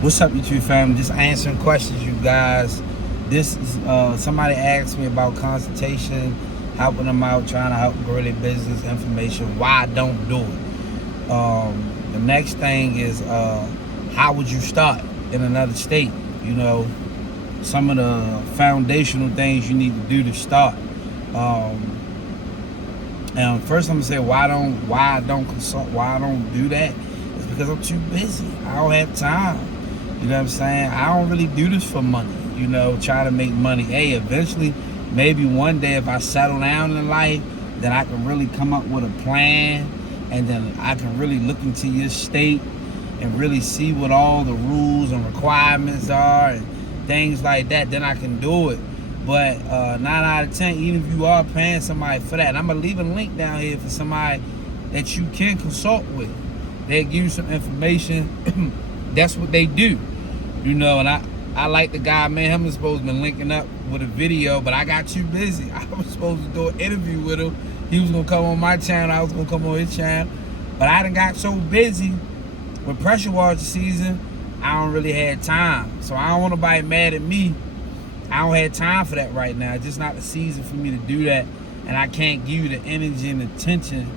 What's up, YouTube family? Just answering questions, you guys. This is somebody asked me about consultation, helping them out, trying to help grow their business, information, why I don't do it. The next thing is how would you start in another state? You know, some of the foundational things you need to do to start. And first I'm gonna say why I don't consult, why I don't do that. It's because I'm too busy. I don't have time. You know what I'm saying? I don't really do this for money, you know, trying to make money. Hey, eventually, maybe one day if I settle down in life, then I can really come up with a plan, and then I can really look into your state and really see what all the rules and requirements are and things like that. Then I can do it. But 9 out of 10, even if you are paying somebody for that, and I'm going to leave a link down here for somebody that you can consult with. They'll give you some information. That's what they do, you know. And I like the guy, man. Him was supposed to be linking up with a video, but I got too busy. I was supposed to do an interview with him. He was going to come on my channel. I was going to come on his channel. But I done got so busy with pressure washer season, I don't really have time. So I don't want nobody mad at me. I don't have time for that right now. It's just not the season for me to do that. And I can't give you the energy and attention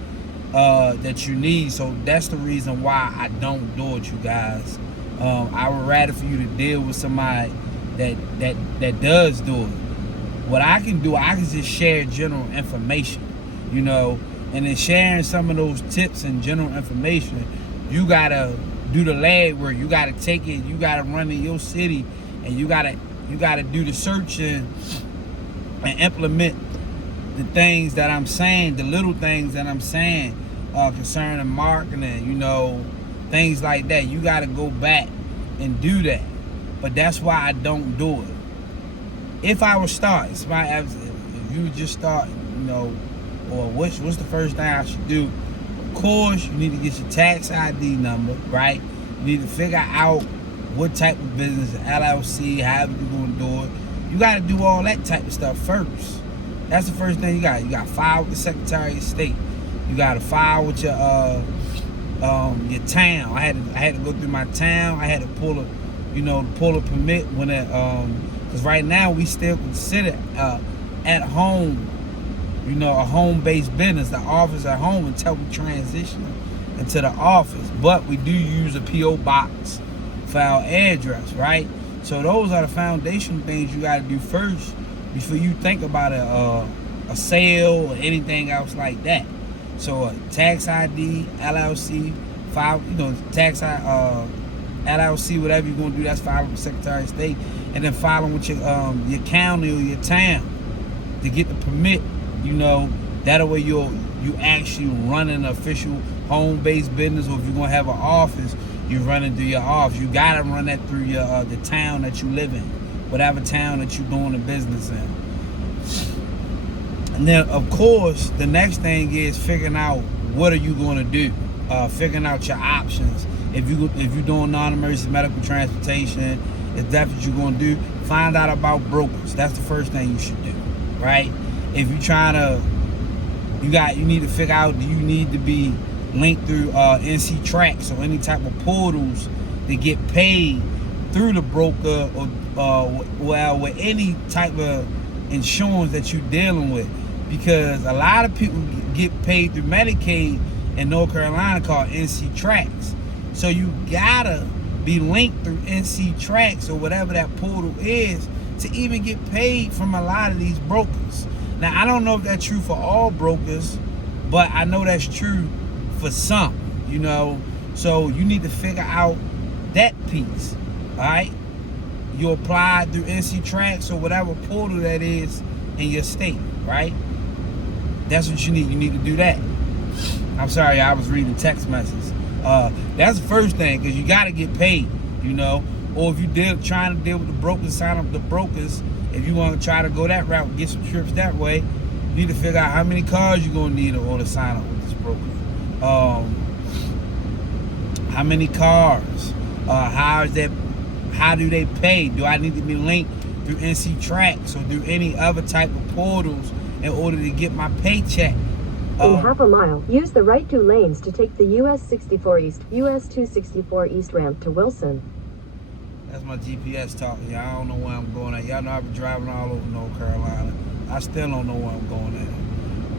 that you need. So that's the reason why I don't do it, you guys. I would rather for you to deal with somebody that does do it. What I can do, I can just share general information, you know. And in sharing some of those tips and general information, you gotta do the leg work. You gotta take it. You gotta run in your city, and you gotta do the searching and implement the things that I'm saying, the little things that I'm saying concerning marketing, you know, things like that. You got to go back and do that. But that's why I don't do it. If I would start, if you would just start, you know, or what's the first thing I should do? Of course, you need to get your tax ID number, right? You need to figure out what type of business, LLC, however you're going to do it. You got to do all that type of stuff first. That's the first thing you got. You got to file with the Secretary of State. You got to file with your town. I had to go through my town. I had to pull a permit when it because right now we still consider at home, you know, a home-based business, the office at home until we transition into the office. But we do use a PO box file address, right? So those are the foundational things you got to do first before you think about a sale or anything else like that. So tax ID, LLC, file, you know, LLC, whatever you're gonna do, that's filing with the Secretary of State, and then filing with your county or your town to get the permit. You know, that way you actually run an official home-based business, or if you're gonna have an office, you run it through your office. You gotta run that through your the town that you live in, whatever town that you're doing the business in. And then, of course, the next thing is figuring out what are you going to do, figuring out your options. If you're doing non-emergency medical transportation, if that's what you're going to do, find out about brokers. That's the first thing you should do, right? If you're trying to, you need to figure out, do you need to be linked through NC Tracks or any type of portals to get paid through the broker, or with any type of insurance that you're dealing with. Because a lot of people get paid through Medicaid in North Carolina called NC Tracks. So you gotta be linked through NC Tracks or whatever that portal is to even get paid from a lot of these brokers. Now, I don't know if that's true for all brokers, but I know that's true for some, you know. So you need to figure out that piece, all right? You apply through NC Tracks or whatever portal that is in your state, right? That's what you need. You need to do that. I'm sorry, I was reading text messages. That's the first thing, because you got to get paid, you know. Or if you're trying to deal with the brokers, sign up the brokers. If you want to try to go that route, get some trips that way, you need to figure out how many cars you're going to need in order to sign up with this broker. How many cars? How do they pay? Do I need to be linked through NC Tracks or through any other type of portals in order to get my paycheck? In half a mile, use the right 2 lanes to take the US 64 East, US 264 East ramp to Wilson. That's my GPS talking. Y'all, I don't know where I'm going at. Y'all know I be driving all over North Carolina. I still don't know where I'm going at.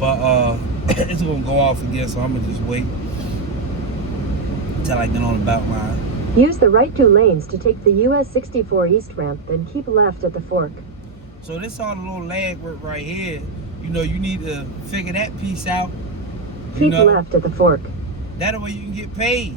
But it's gonna go off again, so I'm gonna just wait until I get on the belt line. Use the right 2 lanes to take the US 64 East ramp, then keep left at the fork. So this all the little leg work right here. You know, you need to figure that piece out. Keep left at the fork. That way you can get paid.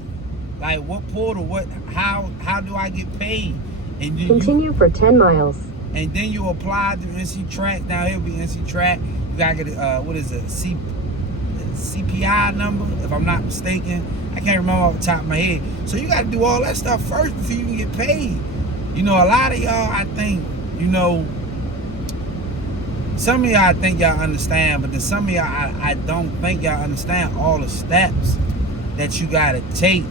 Like what portal, how do I get paid? And Continue for 10 miles. And then you apply to NC Track. Now it'll be NC Track. You gotta get what is it? CPI number, if I'm not mistaken. I can't remember off the top of my head. So you gotta do all that stuff first before you can get paid. You know, a lot of y'all, I think, you know, some of y'all I think y'all understand, but then some of y'all I don't think y'all understand all the steps that you gotta take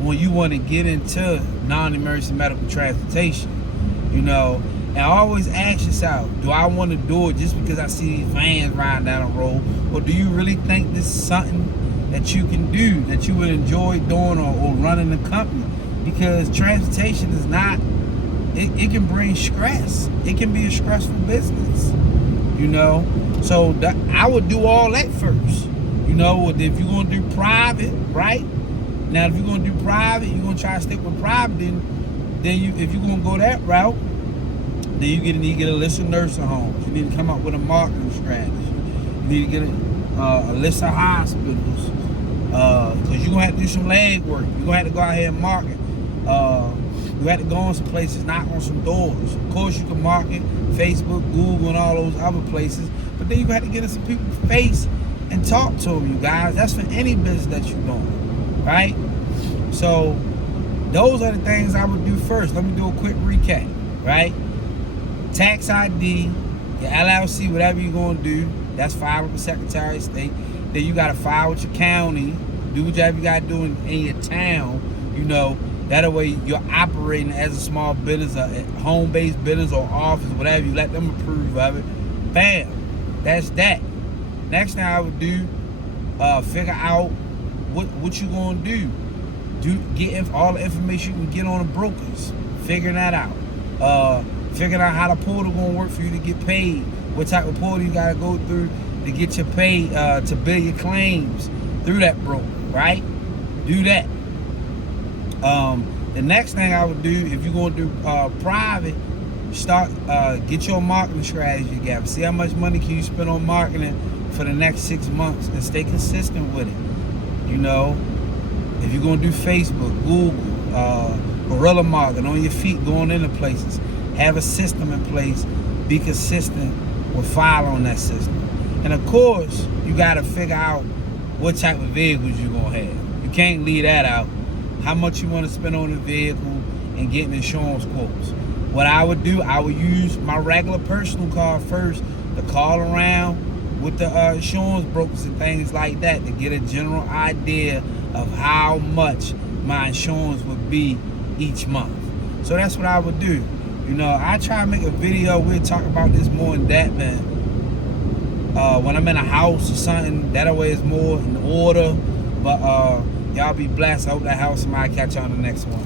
when you want to get into non-emergency medical transportation. You know, and always ask yourself, do I want to do it just because I see these vans riding down the road, or do you really think this is something that you can do, that you would enjoy doing, or running the company? Because transportation is not, it can bring stress. It can be a stressful business, you know. So I would do all that first. You know, if you're going to do private, right? Now, if you're going to do private, you're going to try to stick with private, then if you're going to go that route, then you need to get a list of nursing homes. You need to come up with a marketing strategy. You need to get a list of hospitals. Because you're going to have to do some leg work. You're going to have to go out here and market. You have to go on some places, knock on some doors. Of course, you can market Facebook, Google, and all those other places. But then you have to get in some people's face and talk to them, you guys. That's for any business that you're doing, right? So those are the things I would do first. Let me do a quick recap, right? Tax ID, your LLC, whatever you're going to do, that's filed with the Secretary of State. Then you got to file with your county, do whatever you got to do in your town, you know. That way you're operating as a small business, a home-based business or office, whatever. You let them approve of it. Bam. That's that. Next thing I would do, figure out what you're going to do. Get all the information you can get on the brokers. Figuring that out. Figuring out how the portal going to work for you to get paid. What type of portal you got to go through to get your pay, to bill your claims through that broker, right? Do that. The next thing I would do, if you're going to do private, get your marketing strategy together. See how much money can you spend on marketing for the next 6 months and stay consistent with it. You know, if you're going to do Facebook, Google, guerrilla marketing, on your feet, going into places, have a system in place, be consistent with following that system. And of course, you got to figure out what type of vehicles you're going to have. You can't leave that out. How much you want to spend on the vehicle and getting insurance quotes. What I would do, I would use my regular personal card first to call around with the insurance brokers and things like that to get a general idea of how much my insurance would be each month. So that's what I would do. You know, I try to make a video. We'll talk about this more in depth, man. When I'm in a house or something, that way it's more in order. But y'all be blessed. I hope that helps somebody. Catch you on the next one.